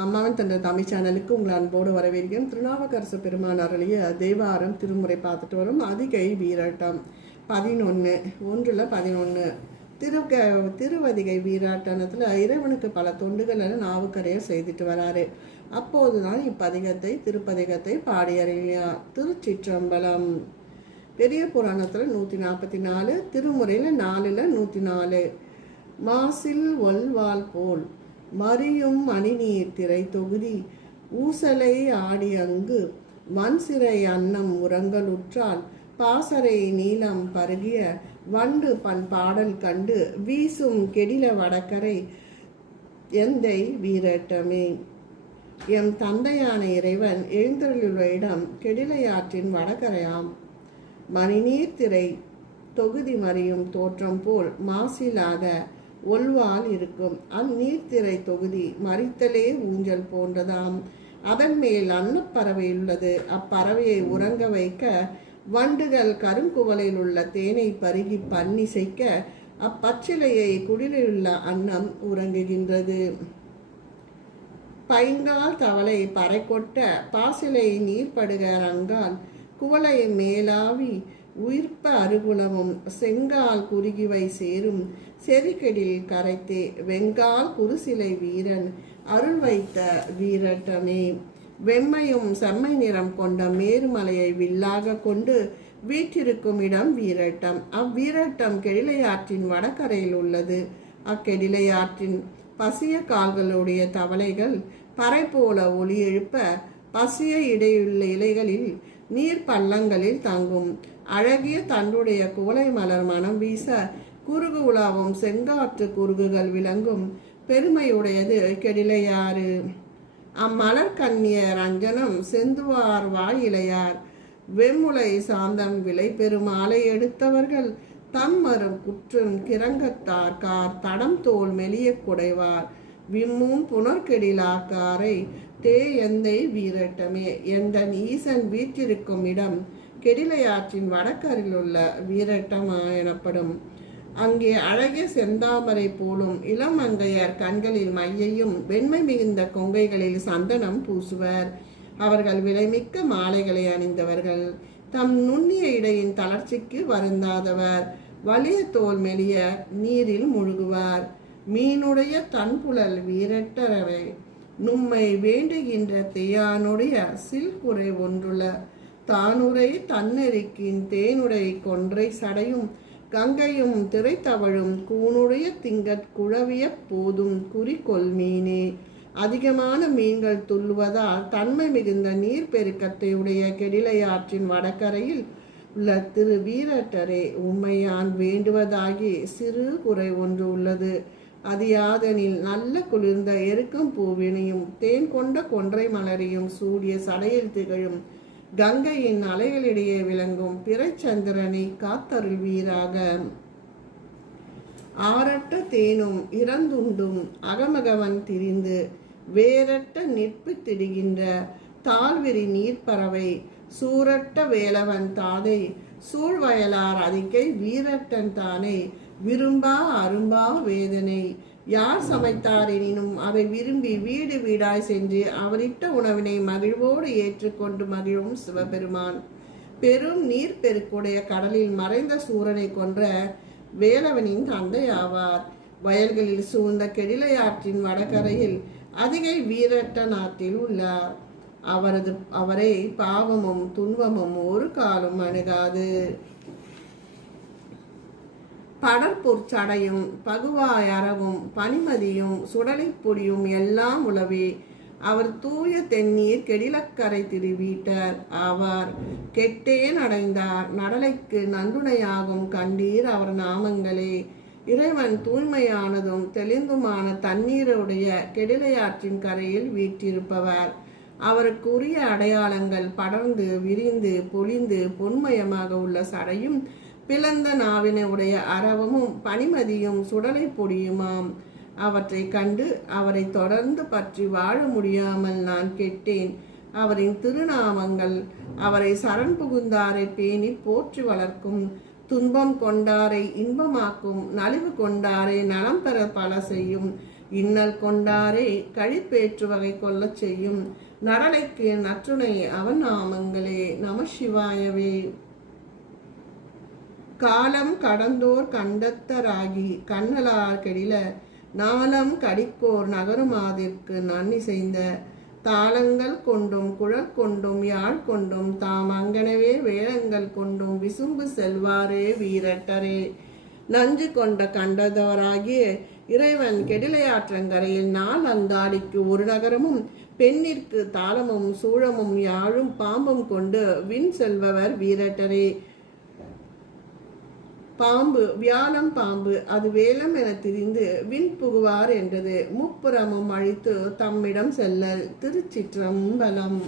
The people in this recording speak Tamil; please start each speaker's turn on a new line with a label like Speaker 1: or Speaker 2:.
Speaker 1: அம்மாவன் தந்த தமிழ் சேனலுக்கு உங்களை அன்போடு வரவேற்கிறேன். திருநாவுக்கரசு பெருமான் அருளிய தேவாரம் திருமுறை பார்த்துட்டு வரும். அதிகை வீராட்டம் பதினொன்று ஒன்றில் பதினொன்று திருக்க திருவதிகை வீராட்டனத்தில் இறைவனுக்கு பல தொண்டுகளை நாவுக்கரையர் செய்துட்டு வராரு. அப்போது தான் இப்பதிகத்தை திருப்பதிகத்தை பாடியறியா திருச்சிற்றம்பலம் பெரிய புராணத்தில் நூற்றி நாற்பத்தி நாலு திருமுறையில் நாலில் நூற்றி நாலு. மாசில் ஒல்வால் போல் மறியும் மணிநீர் திரை தொகுதி. ஊசலை ஆடி அங்கு வன் சிறை அன்னம் உறங்கலுற்றால் பாசறை நீளம் பருகிய வண்டு பண் பாடல் கண்டு வீசும் கெடில வடக்கரை எந்தை வீரட்டமே எம் தந்தையான இறைவன் எழுந்தருளுள்ள இடம் கெடிலையாற்றின் வடகரையாம் மணிநீர் திரை தொகுதி மறியும் தோற்றம் போல் மாசில்லாத ஒல்வால் இருக்கும். அந்நீர்த்திரை தொகுதி மறித்தலே ஊஞ்சல் போன்றதாம். அதன் மேல் அன்னப்பறவை உள்ளது. அப்பறவையை உறங்க வைக்க வண்டுகள் கருங்குவலையில் உள்ள தேனை பருகி பன்னிசைக்க அப்பச்சிலையை குடிலுள்ள அன்னம் உறங்குகின்றது. பைங்கால் தவளை பறை கொட்ட பாசிலை நீர்படுக ரங்கால் குவளை மேலாவி உயிர்ப்ப அருகுலமும் செங்கால் குறுகிவை சேரும் செறிகெடில் கரைத்தே வெங்கால் குருசிலை வீரன் அருள் வைத்த வீரட்டமே வெம்மையும் செம்மை நிறம் கொண்ட மேருமலையை வில்லாக கொண்டு வீற்றிருக்கும் இடம் வீரட்டம். அவ்வீரட்டம் கெடிலையாற்றின் வடகரையில் உள்ளது. அக்கெடிலையாற்றின் பசிய கால்களுடைய தவளைகள் பறை போல ஒளி எழுப்ப பசிய இடையுள்ள இலைகளில் நீர் பள்ளங்களில் தங்கும். அழகிய தன்னுடைய கோலை மலர் மனம் வீச குறுகு உலாவும் செங்காற்று குறுகுகள் விளங்கும் பெருமையுடையது கெடிலையாறு. அம்மலர் கண்ணியர் அஞ்சனம் செந்துவார் வாயிலையார். வெம்முலை சாந்தம் விலை பெருமாலை எடுத்தவர்கள் தம் மரும் குற்றும் கிரங்கத்தார் கார் தடம் தோல் மெலிய குடைவார். விம்மும் புனர்கெடிலாக்காரை. தே எந்தை வீரட்டமே. எந்தன் ஈசன் வீற்றிருக்கும் இடம் கெடிலையாற்றின் வடக்கரில் உள்ள வீரட்டமா எனப்படும். அங்கே அழகிய செந்தாமரை போலும் இளமங்கையர் கண்களில் மையையும் வெண்மை மிகுந்த கொங்கைகளில் சந்தனம் பூசுவர். அவர்கள் விலைமிக்க மாலைகளை அணிந்தவர்கள். தம் நுண்ணிய இடையின் தளர்ச்சிக்கு வருந்தாதவர். வலிய தோல் மெலிய நீரில் முழுகுவார். மீனுடைய தன்புழல் வீரட்டரவை. நும்மை வேண்டுகின்ற தேயானுடைய சில்குறை ஒன்றுள்ள தானுரை தன்னெறிக்கின் தேனுரை கொன்றை சடையும் கங்கையும் திரைத்தவழும் கூனுடைய திங்கட் குழவிய போதும் குறிக்கொள் மீனே. அதிகமான மீன்கள் துள்ளுவதால் தன்மை மிகுந்த நீர் பெருக்கத்தை உடைய கெடிலையாற்றின் வடகரையில் உள்ள திரு வீரட்டரே உம்மையான் வேண்டுவதாகி சிறு குறை ஒன்று உள்ளது. அது யாதெனில் நல்ல குளிர்ந்த எருக்கும் பூவினையும் தேன் கொண்ட கொன்றை மலரையும் சூடிய சடையில் திகழும் கங்கையின் அலைகளிடையே விளங்கும் பிறைச்சந்திரனை காத்தருள்வீராக. ஆரட்ட தேனும் இறந்துண்டும் அகமகவன் திரிந்து வேரட்ட நிற்பு திடுகின்ற தாழ்விரி நீர்ப்பறவை சூரட்ட வேலவன் தாதை சூழ்வயலார் அதிக்கை வீரட்டன் தானே. விரும்பா அரும்பா வேதனை யார் சமைத்தார் எனினும் அவை விரும்பி வீடு வீடாய் சென்று அவரிட்ட உணவினை மகிழ்வோடு ஏற்றுக்கொண்டு மகிழும் சிவபெருமான். பெரும் நீர் பெருக்குடைய கடலில் மறைந்த சூரனை கொன்ற வேலவனின் தந்தை ஆவார். வயல்களில் சூழ்ந்த கெடிலையாற்றின் வடகரையில் அதிகை வீரட்ட நாட்டில் உள்ளார். அவரது அவரை பாவமும் துன்பமும் ஒரு காலம் அணுகாது. படற்பொற்சடையும் பகுவாய் அறவும் பனிமதியும் சுடலைப் பொடியும் எல்லாம் உளவே அவர் தூய தென்னீர் கெடிலக்கரை திருவீட்டர் ஆவார். கெட்டேன் அடைந்தார் நடலைக்கு நன்றுணையாகும் கண்டீர் அவர் நாமங்களே. இறைவன் தூய்மையானதும் தெளிந்துமான தண்ணீருடைய கெடிலையாற்றின் கரையில் வீற்றிருப்பவர். அவருக்குரிய அடையாளங்கள் படர்ந்து விரிந்து பொழிந்து பொன்மயமாக உள்ள சடையும் பிளந்த நாவினை உடைய அரவமும் பனிமதியும் சுடலை பொடியுமாம். அவற்றை கண்டு அவரை தொடர்ந்து பற்றி வாழ முடியாமல் நான் கெட்டேன். அவரின் திருநாமங்கள் அவரை சரண் புகுந்தாரை பேணி போற்றி வளர்க்கும். துன்பம் கொண்டாரை இன்பமாக்கும். நலிவு கொண்டாரை நலம் பெற பல செய்யும். இன்னல் கொண்டாரே கழிப்பேற்று வகை கொள்ளச் செய்யும். நடலைக்கு நற்றுணை அவன் நாமங்களே. நம சிவாயவே. காலம் கடந்தோர் கண்டத்தராகி கண்ணலார் கெடில நாளம் கடிக்கோர் நகருமாதிற்கு நன்னி செய்த தாளங்கள் கொண்டும் குழல் கொண்டும் யாழ் கொண்டும் தாம் அங்கனவே வேளங்கள் கொண்டும் விசும்பு செல்வாரே வீரட்டரே. நஞ்சு கொண்ட கண்டதவராகிய இறைவன் கெடிலையாற்றங்கரையில் நாள் அங்காடிக்கு ஒரு நகரமும் பெண்ணிற்கு தாளமும் சூழமும் யாழும் பாம்பும் கொண்டு விண் செல்பவர் வீரட்டரே. பாம்பு வியாழம் பாம்பு அது வேலம் என திரிந்து விண் புகுவார் என்றது. முப்புறமும் அழித்து தம்மிடம் செல்லல் திருச்சிற்றம்பலம்.